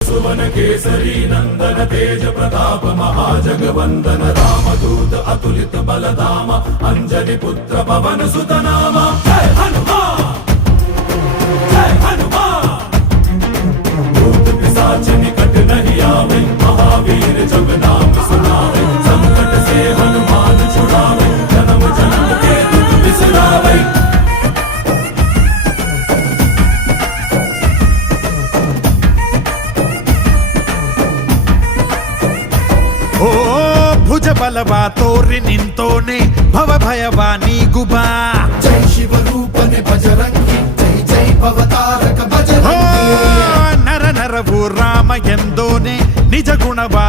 सुवन केसरी नंदन तेज प्रताप महाजगवंदन रामदूत अतुलित बलधाम अंजनी पुत्र पवन सुत नाम जय हनुमान जय हनुमान। भूत पिशाच निकट नहीं आवे महावीर जब नाम सुनावे संकट से हनुमान छुड़ावे जन्म जन्म के दुख बिसरावे। ಓ ಭುಜ ಬಲವಾ ತೋರಿ ನಿಂತೋನೆ ಭವ ಭಯವಾ ನೀಗುಬಾ ಜೈ ಶಿವರೂಪನೆ ಬಜರಂಗಿ ಜೈ ಜೈ ಭವತಾರಕ ಬಜರಂಗಿ ನರ ನರವು ರಾಮ ಎಂದೋನೆ ನಿಜ ಗುಣವಾ